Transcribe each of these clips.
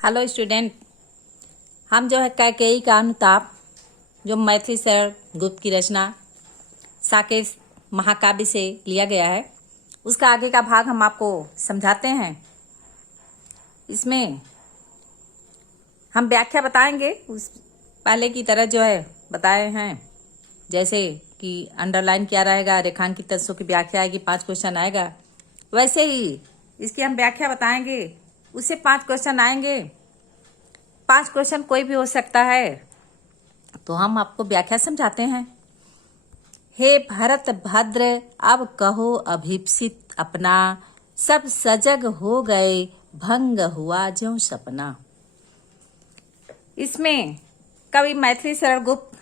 Hello student, हम जो है कैकेयी का अनुताप जो मैथिली शरण गुप्त की रचना साकेत महाकाव्य से लिया गया है, उसका आगे का भाग हम आपको समझाते हैं। इसमें हम व्याख्या बताएंगे, उस पहले की तरह जो है बताए हैं, जैसे कि अंडरलाइन क्या रहेगा, रेखांकित तत्वों की व्याख्या आएगी, 5 क्वेश्चन आएगा, वैसे ही इसकी हम व्याख्या बताएंगे। उससे 5 क्वेश्चन आएंगे। 5 क्वेश्चन कोई भी हो सकता है, तो हम आपको व्याख्या समझाते हैं। हे भरत भद्र, अब कहो अभीप्सित अपना, सब सजग हो गए, भंग हुआ ज्यों सपना। इसमें कवि मैथिली शरण गुप्त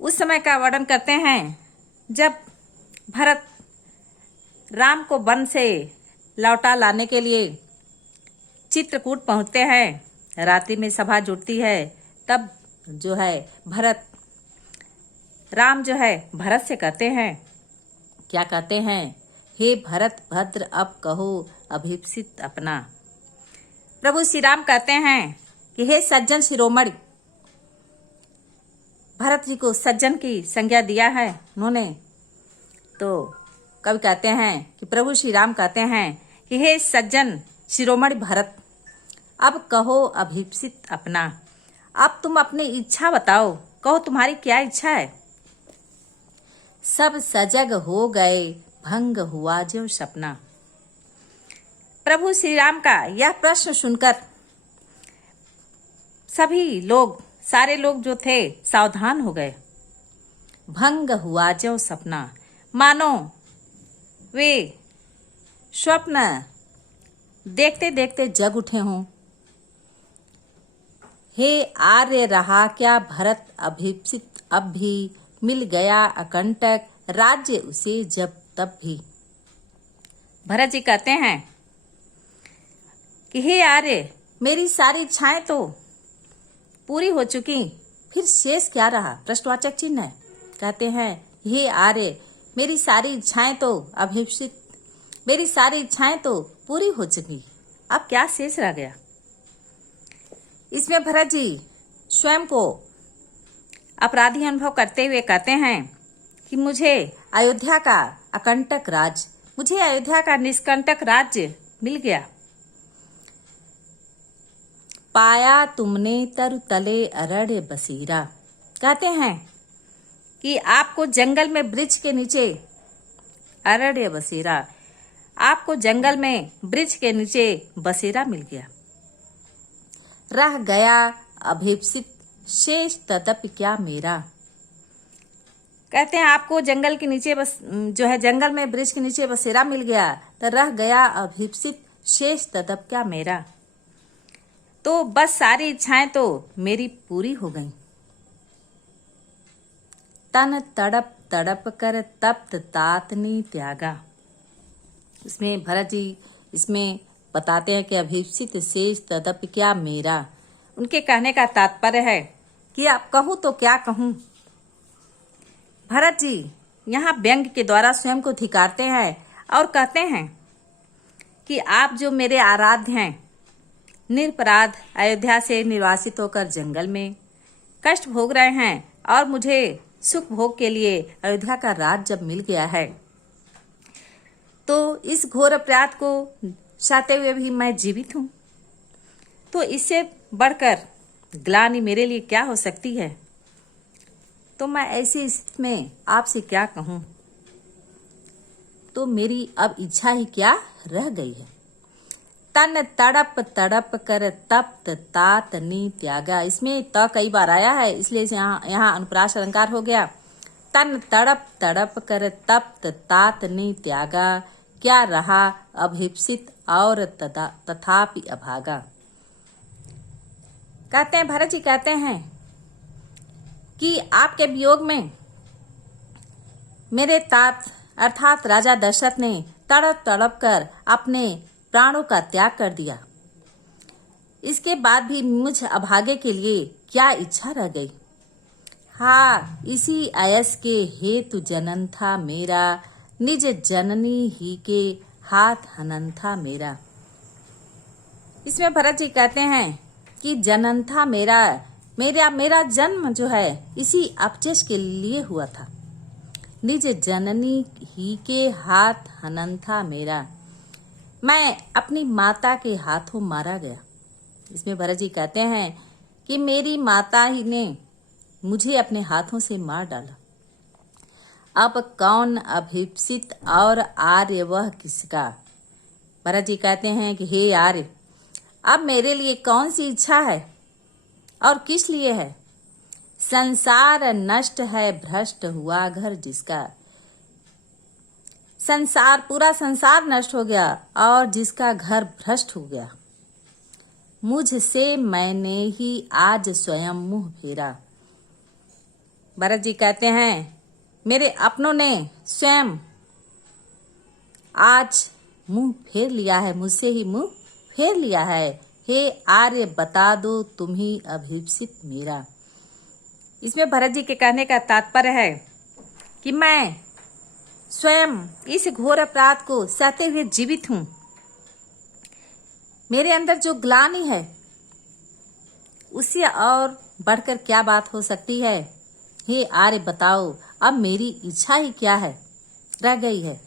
उस समय का वर्णन करते हैं जब भरत राम को वन से लौटा लाने के लिए चित्रकूट पहुंचते हैं। रात्रि में सभा जुटती है, तब जो है राम जो है भरत से कहते हैं, क्या कहते हैं? हे भरत भद्र, अब कहो अभीप्सित अपना। प्रभु श्री राम कहते हैं कि हे सज्जन शिरोमणि, भरत जी को सज्जन की संज्ञा दिया है उन्होंने। तो कवि कहते हैं कि प्रभु श्री राम कहते हैं कि हे सज्जन शिरोमणि भरत, अब कहो अभीप्सित अपना। अब तुम अपनी इच्छा बताओ, कहो तुम्हारी क्या इच्छा है। सब सजग हो गए, भंग हुआ ज्यों सपना। प्रभु श्री राम का यह प्रश्न सुनकर सभी लोग, सारे लोग जो थे, सावधान हो गए। भंग हुआ ज्यों सपना, मानो वे स्वप्न देखते देखते जग उठे हों। हे आर्य, रहा क्या भरत अभीप्सित, अब भी मिल गया अकंटक, राज्य उसे जब तब भी। भरत जी कहते हैं कि हे आर्य, मेरी सारी इच्छाएं तो पूरी हो चुकी, फिर शेष क्या रहा? प्रश्नवाचक चिन्ह है। कहते हैं हे आर्य, मेरी सारी इच्छाएं तो अभीप्सित, मेरी सारी इच्छाएं तो पूरी हो चुकी, अब क्या शेष रह गया? इसमें भरत जी स्वयं को अपराधी अनुभव करते हुए कहते हैं कि मुझे अयोध्या का अकंटक राज्य, मुझे अयोध्या का निष्कंटक राज्य मिल गया। पाया तुमने तरु तले अरण्य बसीरा। कहते हैं कि आपको जंगल में वृक्ष के नीचे, अरण्य बसेरा, आपको जंगल में वृक्ष के नीचे बसेरा मिल गया। रह गया अभीप्सित, शेष तदपि क्या मेरा। कहते हैं आपको जंगल के नीचे जो है जंगल में वृक्ष के नीचे बसेरा मिल गया, तो रह गया अभीप्सित, शेष तदप क्या मेरा। तो बस सारी इच्छाएं तो मेरी पूरी हो गईं। तन तड़प तड़प कर तप्त तातनी त्यागा। इसमें भरत जी इसमें बताते हैं कि अभीप्सित शेष तदपि क्या मेरा। उनके कहने का तात्पर्य है कि अब कहूं तो क्या कहूं। भरत जी यहाँ व्यंग के द्वारा स्वयं को धिक्कारते हैं और कहते हैं कि आप जो मेरे आराध्य हैं, निरपराध अयोध्या से निर्वासित होकर जंगल में कष्ट भोग रहे हैं, और मुझे सुख भोग के लिए अयोध्या का राज जब मिल गया है, तो इस घोर अपराध को सहते हुए भी मैं जीवित हूं। तो इससे बढ़कर ग्लानि मेरे लिए क्या हो सकती है। तो मैं ऐसी स्थिति में आपसे क्या कहूं। तो मेरी अब इच्छा ही क्या रह गई है। तन तड़प तड़प कर तप्त तातनी त्यागा। इसमें त कई बार आया है, इसलिए यहाँ अनुप्रास अलंकार हो गया। तन तड़प तड़प कर तप्त तातनी त्यागा, क्या रहा अभीप्सित और तथापि अभागा। कहते हैं भरत जी कहते हैं कि आपके वियोग में मेरे तात अर्थात राजा दशरथ ने तड़प तड़प कर अपने प्राणों का त्याग कर दिया। इसके बाद भी मुझ अभागे के लिए क्या इच्छा रह गई। हाँ, इसी आयस के हेतु जनन था मेरा, निज जननी ही के हाथ हनन था मेरा। इसमें भरत जी कहते हैं कि जनन था मेरा मेरा मेरा जन्म जो है इसी अपचेश के लिए हुआ था। निज जननी ही के हाथ हनन था मेरा, मैं अपनी माता के हाथों मारा गया। इसमें भरत जी कहते हैं कि मेरी माता ही ने मुझे अपने हाथों से मार डाला। अब कौन अभिप्सित और आर्य वह किसका। भरत जी कहते हैं कि हे आर्य, अब मेरे लिए कौन सी इच्छा है और किस लिए है। संसार नष्ट है भ्रष्ट हुआ घर जिसका। संसार पूरा संसार नष्ट हो गया और जिसका घर भ्रष्ट हो गया। मुझसे मैंने ही आज स्वयं मुंह फेरा। भरत जी कहते हैं मेरे अपनों ने स्वयं आज मुंह फेर लिया है, मुझसे ही मुंह फेर लिया है। हे आर्य बता दो तुम ही अभिप्सित मेरा। इसमें भरत जी के कहने का तात्पर्य है कि मैं स्वयं इस घोर अपराध को सहते हुए जीवित हूं। मेरे अंदर जो ग्लानि है उससे और बढ़कर क्या बात हो सकती है। हे आर्य बताओ अब मेरी इच्छा ही क्या है रह गई है।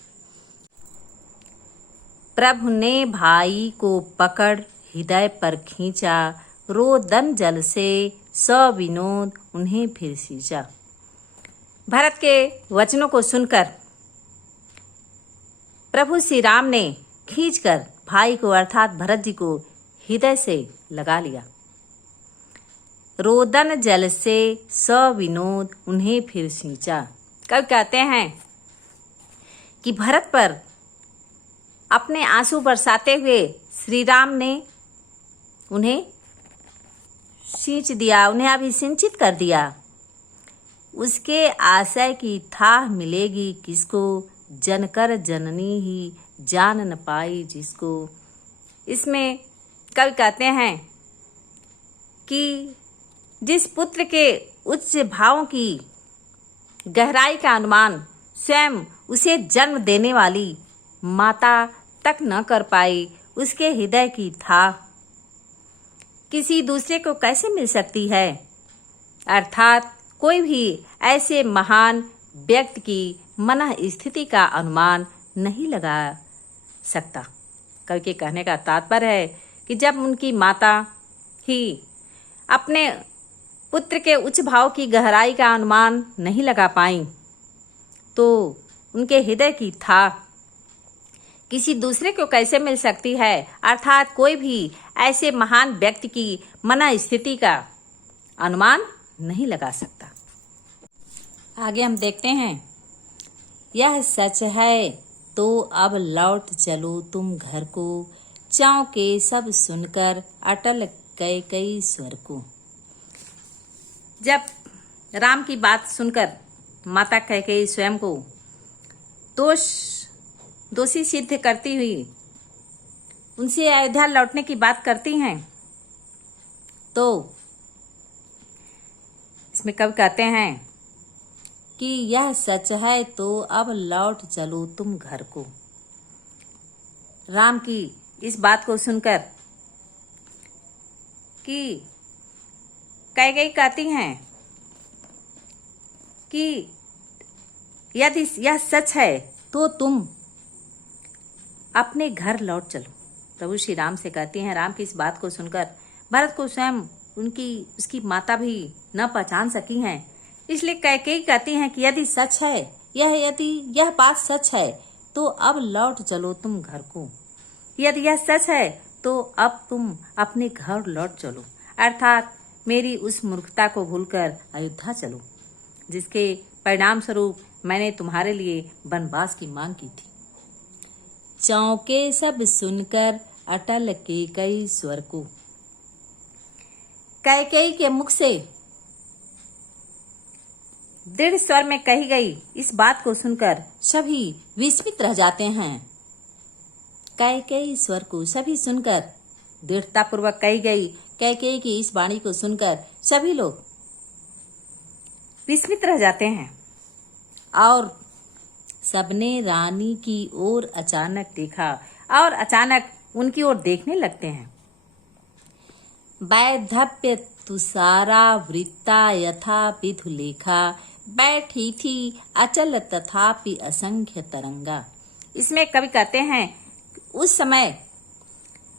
प्रभु ने भाई को पकड़ हृदय पर खींचा, रोदन जल से सविनोद उन्हें फिर सींचा। भरत के वचनों को सुनकर प्रभु श्री राम ने खींचकर भाई को अर्थात भरत जी को हृदय से लगा लिया। रोदन जल से सविनोद उन्हें फिर सींचा। कल कहते हैं कि भरत पर अपने आंसू बरसाते हुए श्री राम ने उन्हें सींच दिया, उन्हें अभिसिंचित कर दिया। उसके आशय की थाह मिलेगी किसको, जनकर जननी ही जान न पाई जिसको। इसमें कवि कहते हैं कि जिस पुत्र के उच्च भावों की गहराई का अनुमान स्वयं उसे जन्म देने वाली माता तक न कर पाई, उसके हृदय की थाह किसी दूसरे को कैसे मिल सकती है। अर्थात कोई भी ऐसे महान व्यक्ति की मन स्थिति का अनुमान नहीं लगा सकता। कवि के कहने का तात्पर्य है कि जब उनकी माता ही अपने पुत्र के उच्च भाव की गहराई का अनुमान नहीं लगा पाई तो उनके हृदय की थाह किसी दूसरे को कैसे मिल सकती है। अर्थात कोई भी ऐसे महान व्यक्ति की मन स्थिति का अनुमान नहीं लगा सकता। आगे हम देखते हैं, यह सच है तो अब लौट चलो तुम घर को, चौके सब सुनकर अटल कई स्वर को। जब राम की बात सुनकर माता कैकेयी स्वयं को दोषी सिद्ध करती हुई उनसे अयोध्या लौटने की बात करती हैं तो इसमें कवि कहते हैं कि यह सच है तो अब लौट चलो तुम घर को। राम की इस बात को सुनकर कि कैकेयी कहती हैं कि यदि यह सच है तो तुम अपने घर लौट चलो। प्रभु श्री राम से कहती हैं। राम की इस बात को सुनकर भरत को स्वयं उसकी माता भी न पहचान सकी हैं। इसलिए कैकेयी कहती हैं कि यदि सच है यदि यह बात सच है तो अब लौट चलो तुम घर को। यदि यह सच है तो अब तुम अपने घर लौट चलो, अर्थात मेरी उस मूर्खता को भूलकर अयोध्या चलो जिसके परिणाम स्वरूप मैंने तुम्हारे लिए वनवास की मांग की थी। चौके सब सुनकर अटल कई स्वर को। कैकेयी के मुख से दृढ़ स्वर में कही गई इस बात को सुनकर सभी विस्मित रह जाते हैं। कैकेयी स्वर को सभी सुनकर दृढ़ता पूर्वक कही गई कैकेयी की इस वाणी को सुनकर सभी लोग विस्मित रह जाते हैं और सबने रानी की ओर अचानक देखा और अचानक उनकी ओर देखने लगते हैं। वैधव्य तुषारा वृत्ता यथा विधुलेखा, बैठी थी अचल तथापि असंख्य तरंगा। इसमें कवि कहते हैं उस समय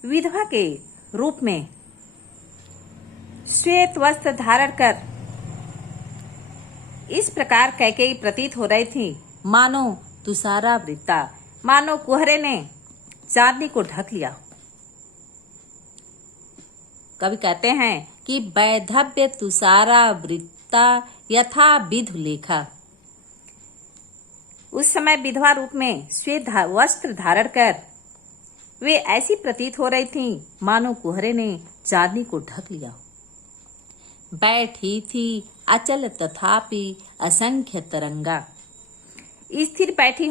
विधवा के रूप में श्वेत वस्त्र धारण कर इस प्रकार कैकेयी प्रतीत हो रही थी, मानो तुषारा वृत्ता, मानो कुहरे ने चांदनी को ढक लिया। कवि कहते हैं कि वैधव्य तुषारा वृत्ता यथा विधुलेखा, उस समय विधवा रूप में श्वेत वस्त्र धारण कर वे ऐसी प्रतीत हो रही थीं, मानो कुहरे ने चांदनी को ढक लिया। बैठी थी अचल तथापि असंख्य तरंगा, स्थिर बैठी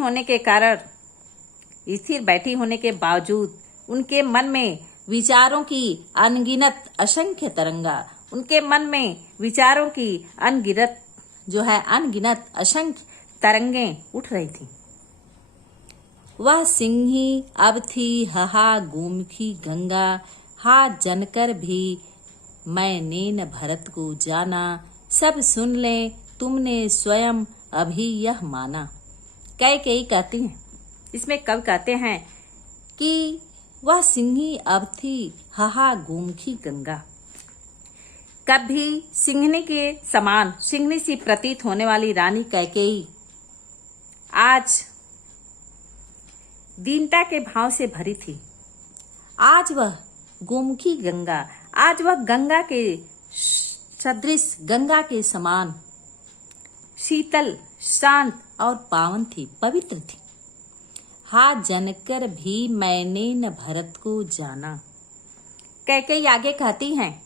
होने के बावजूद उनके मन में विचारों की अनगिनत असंख्य तरंगा, उनके मन में विचारों की अनगिनत असंख्य तरंगें उठ रही थी। वह सिंही अब थी हहा गोमुखी गंगा, हा जनकर भी मैंने भरत को जाना, सब सुन ले तुमने स्वयं अभी यह माना। कैकेयी कहती हैं, इसमें कवि कहते हैं कि वह सिंही अब थी हहा गोमुखी गंगा, कभी सिंहनी के समान सिंहनी सी प्रतीत होने वाली रानी कैकेयी आज दीनता के भाव से भरी थी। आज वह गोमुखी गंगा, आज वह गंगा के सदृश, गंगा के समान शीतल, शांत और पावन थी, पवित्र थी। हा जनकर भी मैंने न भरत को जाना। कैकेयी आगे कहती हैं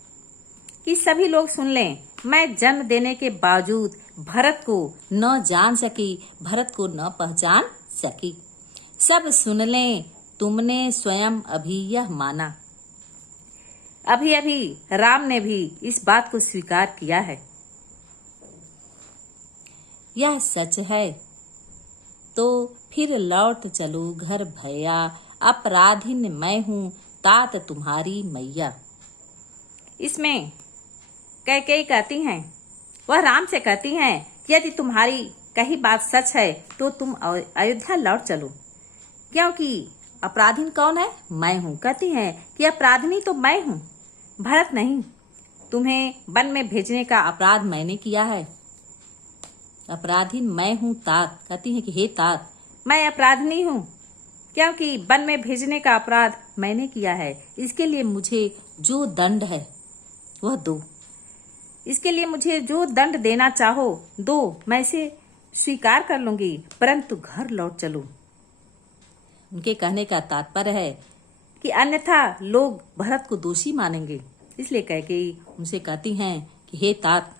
कि सभी लोग सुन लें, मैं जन्म देने के बावजूद भरत को न जान सकी, भरत को न पहचान सकी। सब सुन लें तुमने स्वयं अभी यह माना। अभी अभी राम ने भी इस बात को स्वीकार किया है। यह सच है तो फिर लौट चलो घर भैया, अपराधिन मैं हूँ तात तुम्हारी मैया। इसमें कैकेयी कहती हैं, वह राम से कहती हैं कि यदि तुम्हारी कही बात सच है तो तुम अयोध्या लौट चलो, क्योंकि अपराधीन कौन है? मैं हूँ। कहती हैं कि अपराधिनी तो मैं हूँ, भरत नहीं। तुम्हें वन में भेजने का अपराध मैंने किया है, अपराधी मैं हूँ तात। कहती है कि हे तात, मैं अपराधिनी हूँ क्योंकि वन में भेजने का अपराध मैंने किया है। इसके लिए मुझे जो दंड है वह दो, इसके लिए मुझे जो दंड देना चाहो दो, मैं इसे स्वीकार कर लूंगी, परंतु घर लौट चलो। उनके कहने का तात्पर्य है कि अन्यथा लोग भरत को दोषी मानेंगे। इसलिए कैकेयी उनसे कहती हैं कि हे तात,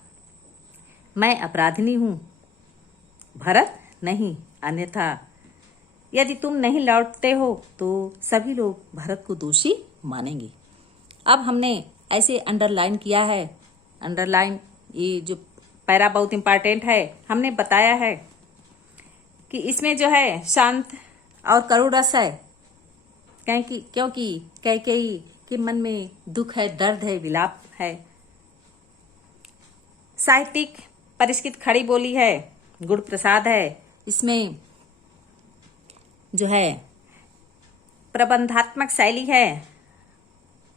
मैं अपराधिनी हूँ, भरत नहीं, अन्यथा यदि तुम नहीं लौटते हो तो सभी लोग भरत को दोषी मानेंगे। अब हमने ऐसे अंडरलाइन किया है, अंडरलाइन ये जो पैरा बहुत इंपॉर्टेंट है, हमने बताया है कि इसमें जो है शांत और करुण रस है, क्योंकि कैकेयी के मन में दुख है, दर्द है, विलाप है। साहित्यिक परिष्कृत खड़ी बोली है, गुण प्रसाद है। इसमें जो है प्रबंधात्मक शैली है,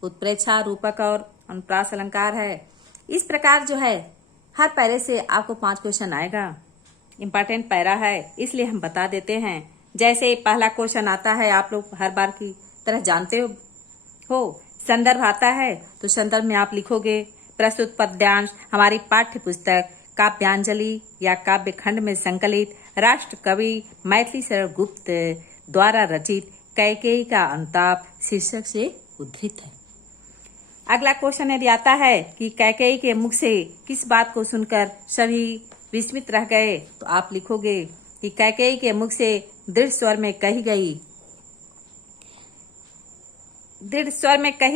उत्प्रेक्षा, रूपक और अनुप्रास अलंकार है। इस प्रकार जो है हर पैरे से आपको 5 क्वेश्चन आएगा। इम्पॉर्टेंट पैरा है इसलिए हम बता देते हैं। जैसे पहला क्वेश्चन आता है, आप लोग हर बार की तरह जानते हो, संदर्भ आता है तो संदर्भ में आप लिखोगे प्रस्तुत पद्यांश हमारी पाठ्य पुस्तक काव्यांजलि या काव्य खंड में संकलित राष्ट्र कवि मैथिली शरण गुप्त द्वारा रचित कैकेयी का अंताप शीर्षक से उद्धृत है। अगला क्वेश्चन यदि आता है कि कैकेयी के मुख से किस बात को सुनकर सभी विस्मित रह गए, तो आप लिखोगे कि कैकेयी के मुख से दृढ़ स्वर में कही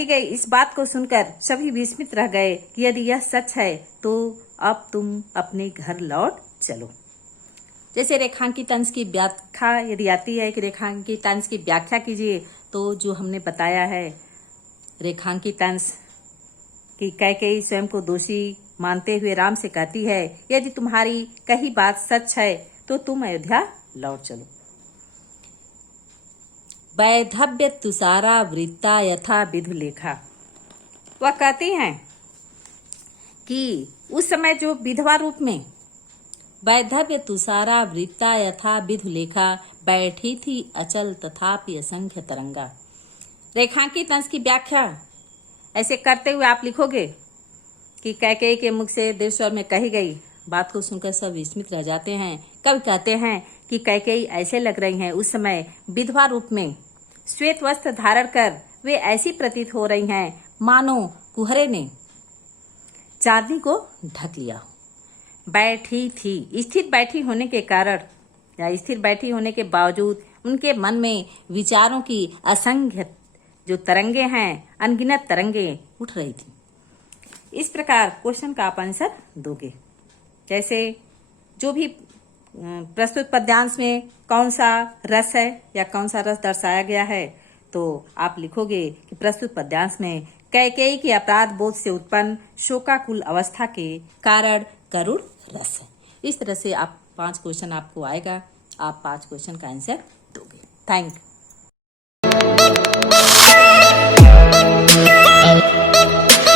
गई इस बात को सुनकर सभी विस्मित रह गए कि यदि यह सच है तो अब तुम अपने घर लौट चलो। जैसे रेखांकित अंश की व्याख्या यदि आती है कि रेखांकित अंश की व्याख्या कीजिए, तो जो हमने बताया है रेखांकित अंश कि कैकेयी स्वयं को दोषी मानते हुए राम से कहती है, यदि तुम्हारी कही बात सच है तो तुम अयोध्या लौट चलो। वैधव्य तुषारा वृत्ता यथा विधु लेखा। वह कहती हैं कि उस समय जो विधवा रूप में वैधव्य तुषारा वृत्ता यथा विधु लेखा बैठी थी अचल तथापि असंख्य तरंगा। रेखांकित अंश की व्याख्या ऐसे करते हुए आप लिखोगे कि कैकेयी के मुख से देवस्वर में कही गई बात को सुनकर सब विस्मित रह जाते हैं। कवि कहते हैं कि कैकेयी ऐसे लग रही हैं उस समय विधवा रूप में श्वेत वस्त्र धारण कर वे ऐसी प्रतीत हो रही हैं मानो कुहरे ने चांदनी को ढक लिया हो। बैठी थी, स्थिर बैठी होने के कारण या स्थिर बैठी होने के बावजूद उनके मन में विचारों की असंख्य जो तरंगे हैं, अनगिनत तरंगे उठ रही थी। इस प्रकार क्वेश्चन का आप आंसर दोगे। जैसे जो भी प्रस्तुत पद्यांश में कौन सा रस है या कौन सा रस दर्शाया गया है, तो आप लिखोगे कि प्रस्तुत पद्यांश में कैकेयी के अपराध बोध से उत्पन्न शोकाकुल अवस्था के कारण करुण रस है। इस तरह से आप 5 क्वेश्चन आपको आएगा, आप 5 क्वेश्चन का आंसर दोगे। Thank you.